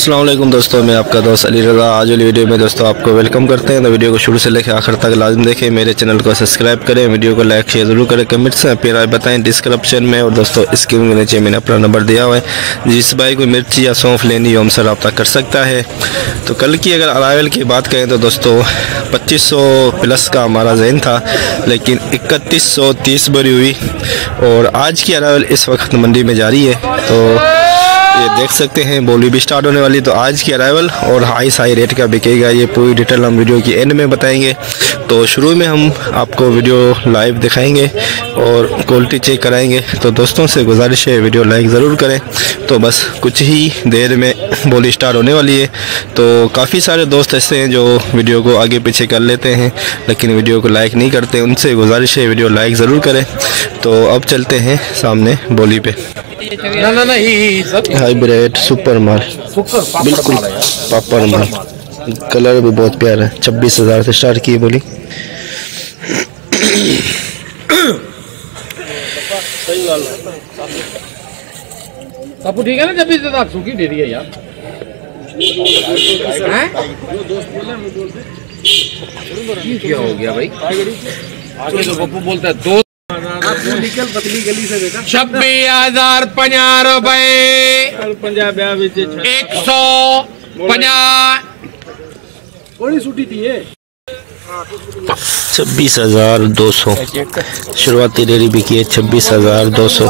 अस्सलाम वालेकुम दोस्तों, मैं आपका दोस्त अली रज़ा। आज वाली वीडियो में दोस्तों आपको वेलकम करते हैं। तो वीडियो को शुरू से लेकर आखिर तक लाजम देखें। मेरे चैनल को सब्सक्राइब करें, वीडियो को लाइक शेयर ज़रूर करें, कमेंट्स में अपनी राय बताएं डिस्क्रिप्शन में। और दोस्तों स्क्रीन के नीचे मैंने अपना नंबर दिया हुआ है, जिस भाई को मिर्ची या सौंफ लेनी हो हमसे रब्ता कर सकता है। तो कल की अगर अराइवल की बात करें तो दोस्तों 2500 प्लस का हमारा जहन था, लेकिन 3130 भरी हुई। और आज की अराइवल इस वक्त मंडी में जारी है, तो ये देख सकते हैं बोली भी स्टार्ट होने वाली। तो आज की अराइवल और हाई रेट का बिकेगा, ये पूरी डिटेल हम वीडियो की एंड में बताएंगे। तो शुरू में हम आपको वीडियो लाइव दिखाएंगे और क्वालिटी चेक कराएंगे। तो दोस्तों से गुजारिश है वीडियो लाइक ज़रूर करें। तो बस कुछ ही देर में बोली स्टार्ट होने वाली है। तो काफ़ी सारे दोस्त ऐसे हैं जो वीडियो को आगे पीछे कर लेते हैं, लेकिन वीडियो को लाइक नहीं करते। उनसे गुजारिश है वीडियो लाइक ज़रूर करें। तो अब चलते हैं सामने बोली पे। हाइब्रिड सुपर माल, बिल्कुल पापड़ माल, कलर भी बहुत प्यारा है। 26,000 से स्टार्ट की बोली। आपको ठीक है ना? 26,000 सूखी दे दिया यार। क्या हो गया भाई? आगे तो पप्पू बोलता है 2 निकल पतली गली से बेटा। 26,050 रुपए, 150 थोड़ी छुट्टी थी ये। 26,200 शुरुआती रेडी बिकी है। 26,200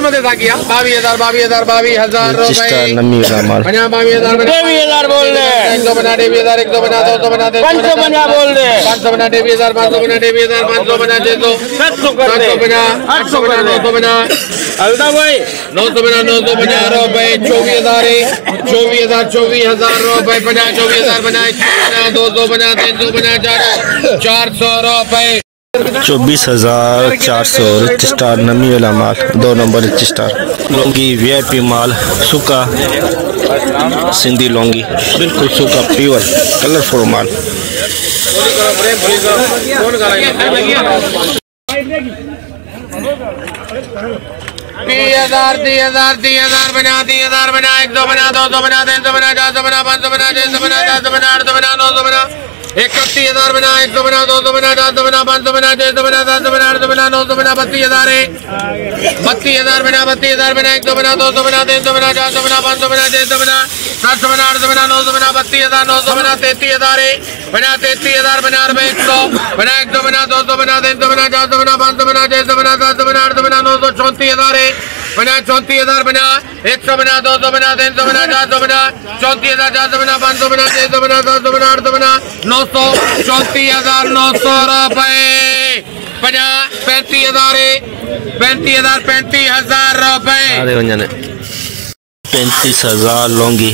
मदद आ गया। 22,000 रुपए नमी का माल। 22,000 बोल दे। 100 बना 22,000, 100 बना 200 बना 500 बना बोल दे। 500 बना 22,000, 500 बना 22,000, 500 बना 600 700 बना 800 बना 900 बना अलदा भाई 900 बना 900 बना रुपए 24,000 रुपए बना 24,000 बना 200 बना 300 बना 400 रुपए। 24,400 रिच स्टार नमी वाला माल, 2 number rich star Laungi VIP माल, सूखा सिंधी लौंगी, बिल्कुल सूखा प्योर कलरफुल माल। 30,000 बना 30,000 बना 100 बना 200 बना 300 बना 400 बना 500 बना 600 बना 700 बना 800 बना 900 बना 31,000 बना 100 बना 200 बना 400 बना 500 बना 600 बना 700 बना 800 बना 900 बना 32,000 है। 32,000 बना 32,000 बना 100 बना 200 बना 300 बना 400 बना 500 बना 600 बना 700 बना 800 बना 900 बना 32,000 900 बना 33,000 है। बना 33,000 बना रुपए 100 बना 100 बना 200 बना 300 बना 400 बना 500 बना 600 बना 700 बना 800 बना 900 34,000 है। बना 34,000 बना 100 बना 200 बना 300 बना 400 बना 34,000 400 बना 500 बना 600 बना 700 बना 800 बना 900 34,900 रुपए। बना 35,000 है। 35,000 रुपए। 35,000 लौंगी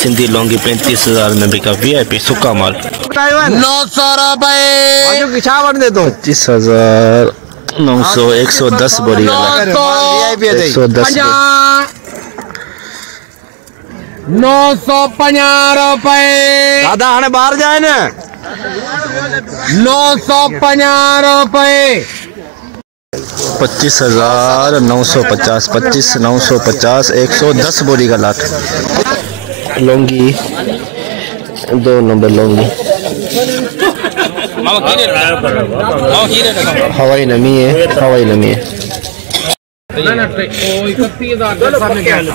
सिंधी लौंगी 35,000 में बिका VIP सूखा माल। 900 रुपए। 25,900 110 बोरी 110 950 रुपए। दादा हने बाहर जाए ना। 950 रुपए। 25,950 25,950 110 बोरी का लाट लौंगी, 2 नंबर लौंगी। हवाई नमी है, हवाई नमी है।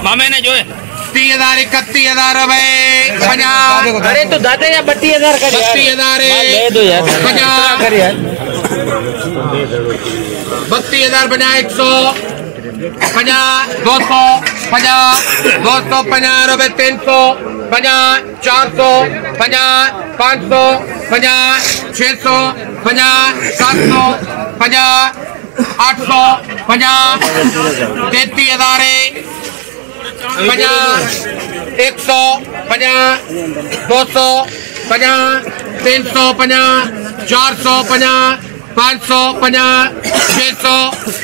मामे ने जो है 31,000 रुपए 50। अरे तो दादा या 32,000 का 32,000 है 32,000 बना 100 50 200 50 250 रुपए 300 50 400 50 500 50 600 50 700 50 800 50 33,000 है। 50 100 50 200 50 300 50 400 50 500 50 600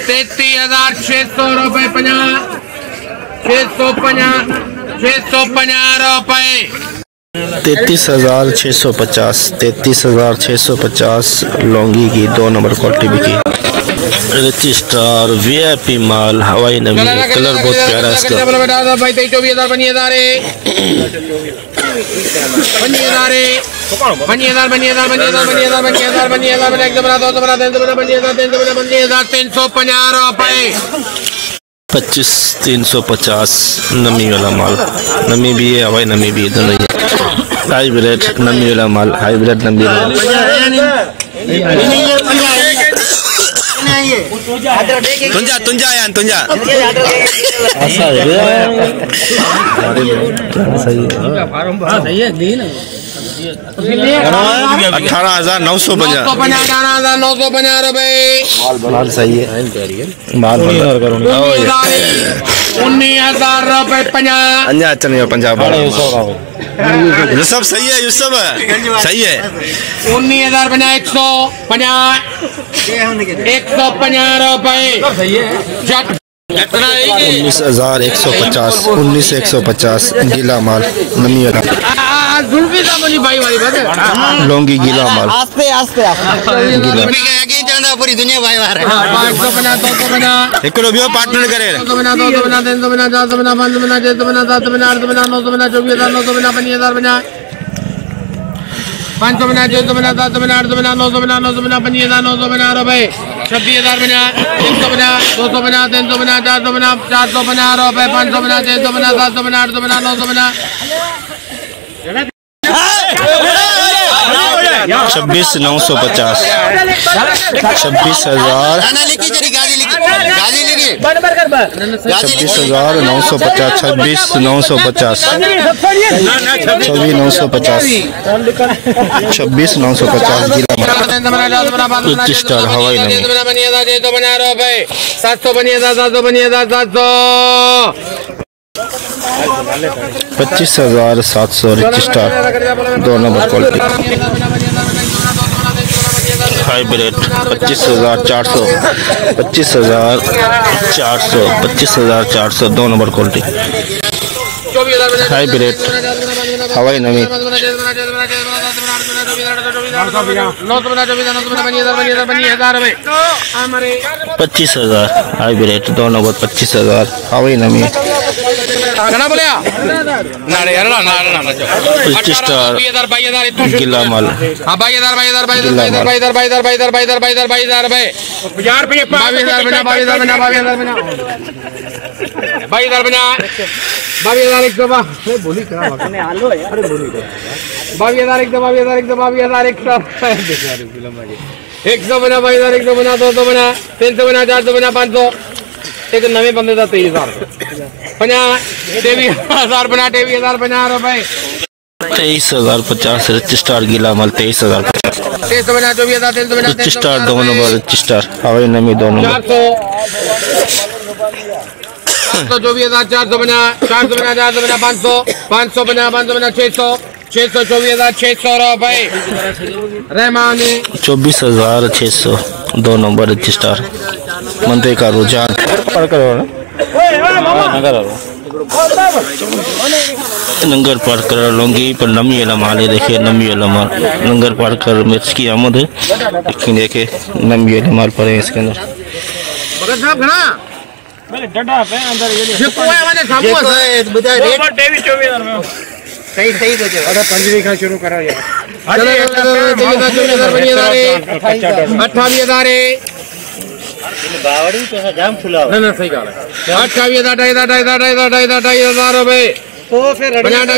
33,600 रुपए 50 650 रुपए। 33,650 लौंगी की 2 नंबर क्वालिटी बिकी। रिच स्टार वीआईपी माल हवाई नमी कलर बहुत प्यारा है इसका। भाई 23,000 20,000 25,350 नमी वाला माल। नमी भी है हवाई नमी भी इधर नहीं है। हाइब्रिड नमी वाला माल हाइब्रिड नमी वाला। तुंजा यान तुंजा सही है 18,950 रुपए माल सही है। माल 19,000 रुपए 50 यूसुफ सही है। यूसुफ सही है 19,050 150 रुपए 19,150 19,150 गीला माल नमी वाला लोंगी गीला माल पूरी दुनिया भाई बाहर एक बियो पार्टनर करे 550 5,000 रुपए 26,000 150 250 350 450 रुपए 550 650 750 850 950 26,950 26,000 26,950 26,950 स्टार हवाई नमी 25,700 rich star 2 number quality. Hybrid 25,400 25,400 25,400 2 number quality. Hybrid हवाई नमी 25,000 हाइब्रिड 2 नंबर 25,000 हवाई नमी स्टार गिला माल 500 एक नवे बंदे का 23,000 23,050 रुपए 23,050 रिच स्टार गीला माल 23,050 rich star 2 number rich star हवाई नमी 2 नंबर 24,600 रुपए रहमानी 24,600 2 नंबर रिच स्टार मंत्री का रुझान नंगर पार कर लोंगी पर नमी वाला माल है। देखिए नमी वाला माल नंगर पार कर मिर्च की आमद है। लेकिन देखिए नमी वाले माल पर है इसके अंदर सही तो पंजरी का शुरू करो यार 28,000 बावड़ी तो जाम खुला ना सही कहा 28,000 रुपए तो फिर बना दो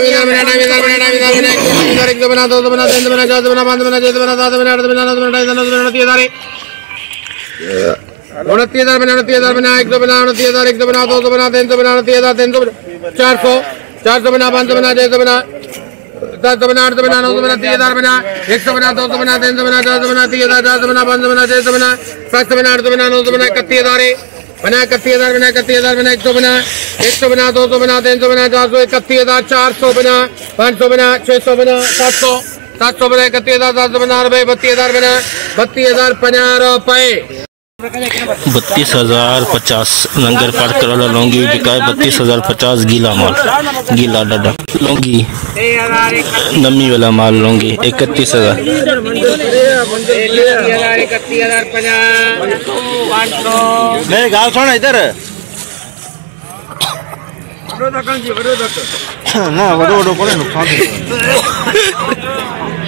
बना 2 बना 3 बना 4 बना 5 बना 6 बना 7 बना 8 बना 9 बना 10 बना 29,000 बना 29,000 बना 1 बना 29,000 1 बना 2 बना 3 बना 29,000 300 400 बना 500 बना 600 बना 10 बना 8 बना 9 बना 30,000 बना 100 बना 200 बना 300 बना 400 बना 30,000 400 बना 500 बना 600 बना 700 बना 800 बना 900 बना 31,000 बना 31,000 बना 31,000 बना 100 बना 200 बना 300 बना 400 31,400 बना 500 बना 600 बना 700 बना 31,700 बना रुपए 32,000 बना 32,050 रुपए 32,050 लंगर पार करोड़ा लौंगी बिका है 32,050 गीला माल गीला डाडा लौंगी नमी वाला माल लौंगी 31,000 मेरे गाँव छोड़ इधर ना वडो वडो बोले नुकसान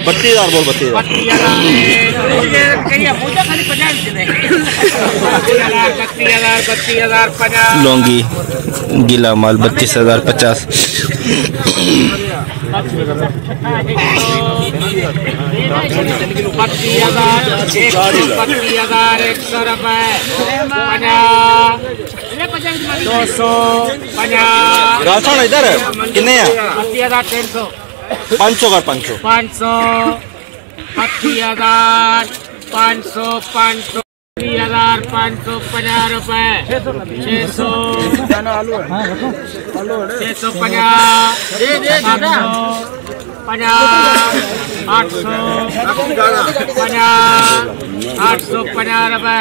32,000 बोल 32,000 लौंगी गीला माल 32,050 32,100 रुपए 250 गाँव छोड़ इधर कितने हैं 32,300 500 कर 500 500 30,000 500 500 3,550 रुपए 600 850 रुपए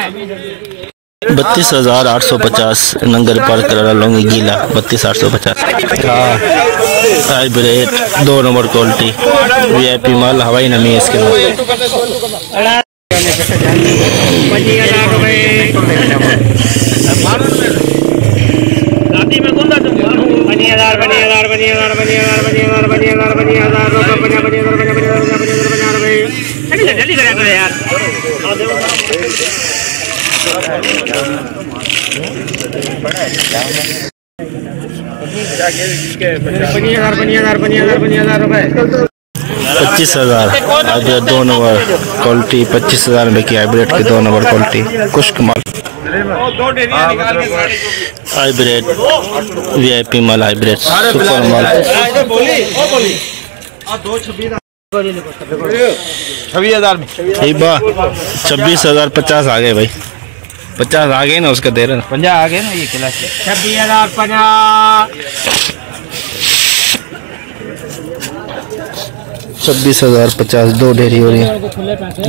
32,850 लंगर पार करोड़ा लौंगी गीला 32,850 हाइब्रिड 2 नंबर क्वालिटी VIP माल हवाई नमी है इसके अंदर 25,000 हाइब्रिड 2 नंबर क्वालिटी 25,000 रुपये की हाइब्रिड की 2 नंबर क्वालिटी कुश्क माल हाइब्रिड VIP माल हाइब्रिड सुपर माल 26,050 आ गए भाई 50 आ गए ना उसका दे रहे 50 आ गए ना ये किला 26,050 2 ढेरी हो रही है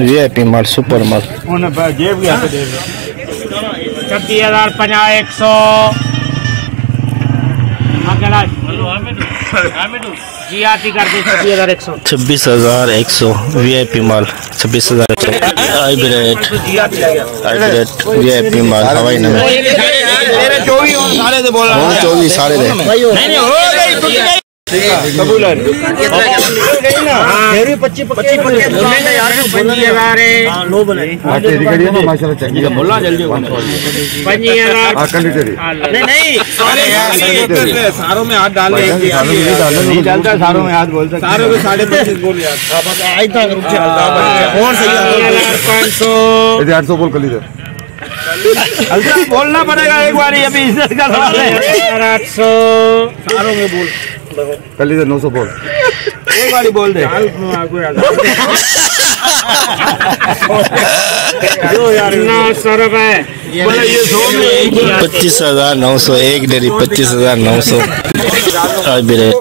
VIP माल सुपर माल 26,050 100 26,100 VIP माल 26,100 हाइब्रिड VIP माल हवाई नंबर 24 साढ़े दे सारों में हाथ डाल नहीं डालता सारों में हाथ बोलता सारों में 25.5 बोल यार 800 बोल कर लीजिए बोलना पड़ेगा एक बार अभी इज्जत का सवाल है 800 सारों में बोल कर लीजिए 900 बोल एक बारी बोल दे 900 रुपए 25,900 एक डेरी 25,900 हाइब्रिड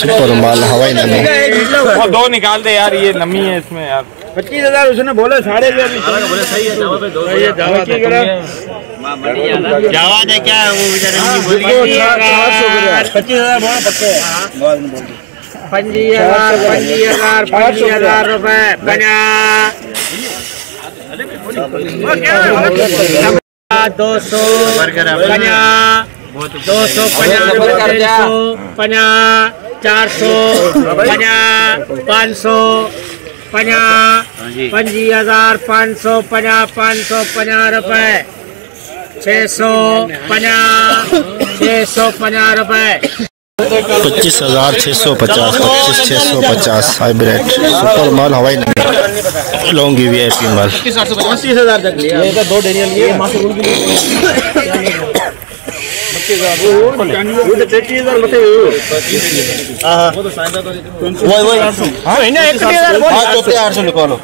सुपर माल हवाई नमी 2 निकाल दे यार ये नमी है इसमें यार 25,000 उसने बोले साढ़े बोले सही है जावा दे क्या है वो बेचारे 25,000 बोला पक्के 25,000 रुपए 200 400 500 5,550 रुपए 650 रुपए 25,650 25,650 हाइब्रिड सुपर माल हवाई नमी लौंगी VIP माल 25,000 तक लिया 2 डेरियल लिए 25,000 बते हां वो तो साइंदा तो वही हां इन्हें 1,000 बोल 800 लिखो लो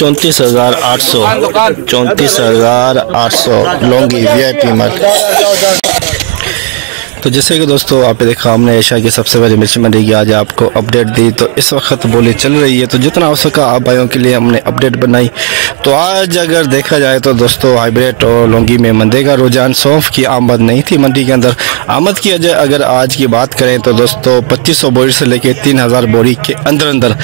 34,800 लौंगी VIP माल तो जैसे कि दोस्तों आपने देखा, हमने एशिया की सबसे बड़ी मिर्च मंडी की आज आपको अपडेट दी। तो इस वक्त बोली चल रही है, तो जितना हो सका आप भाइयों के लिए हमने अपडेट बनाई। तो आज अगर देखा जाए तो दोस्तों हाइब्रिड और लौंगी में मंदे का रुझान, सौंफ की आमद नहीं थी मंडी के अंदर। आमद की अगर आज की बात करें तो दोस्तों 2500 बोरी से लेके 3000 बोरी के अंदर,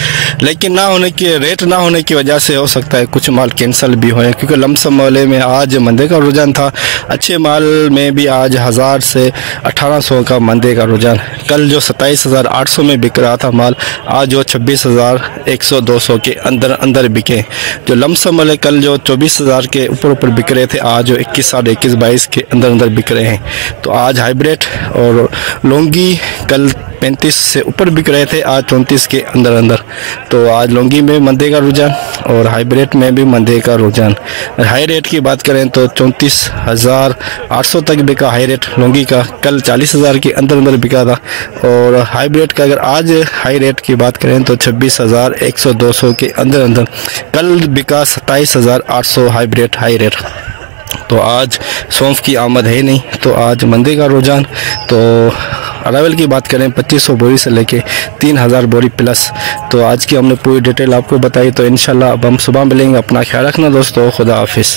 लेकिन ना होने के रेट ना होने की वजह से हो सकता है कुछ माल कैंसिल भी हुए, क्योंकि लमसम वाले में आज मंदे का रुझान था। अच्छे माल में भी आज 1000 से 1800 का मंदे का रुझान। कल जो 27800 में बिक रहा था माल, आज जो 26100 200 के अंदर बिके। जो लमसम वाले कल जो 24000 के ऊपर बिक रहे थे, आज जो 21 साढ़े 21 22 के अंदर बिक रहे हैं। तो आज हाइब्रिड और लौंगी कल 35 से ऊपर बिक रहे थे, आज 34 के अंदर। तो आज लौंगी में मंदे का रुझान और हाइब्रिड में भी मंदे का रुझान। हाई रेट की बात करें तो 34800 तक बिका हाई रेट लौंगी का, कल 40000 के अंदर बिका था। और हाइब्रिड का अगर आज हाई रेट की बात करें तो 26100 200 के अंदर, कल बिका 27800 हाइब्रिड हाई रेट। तो आज सौंफ की आमद है नहीं, तो आज मंदे का रुझान। तो अरावल की बात करें 2500 बोरी से लेके 3000 बोरी प्लस। तो आज की हमने पूरी डिटेल आपको बताई। तो इंशाल्लाह अब हम सुबह मिलेंगे। अपना ख्याल रखना दोस्तों, खुदा हाफिज़।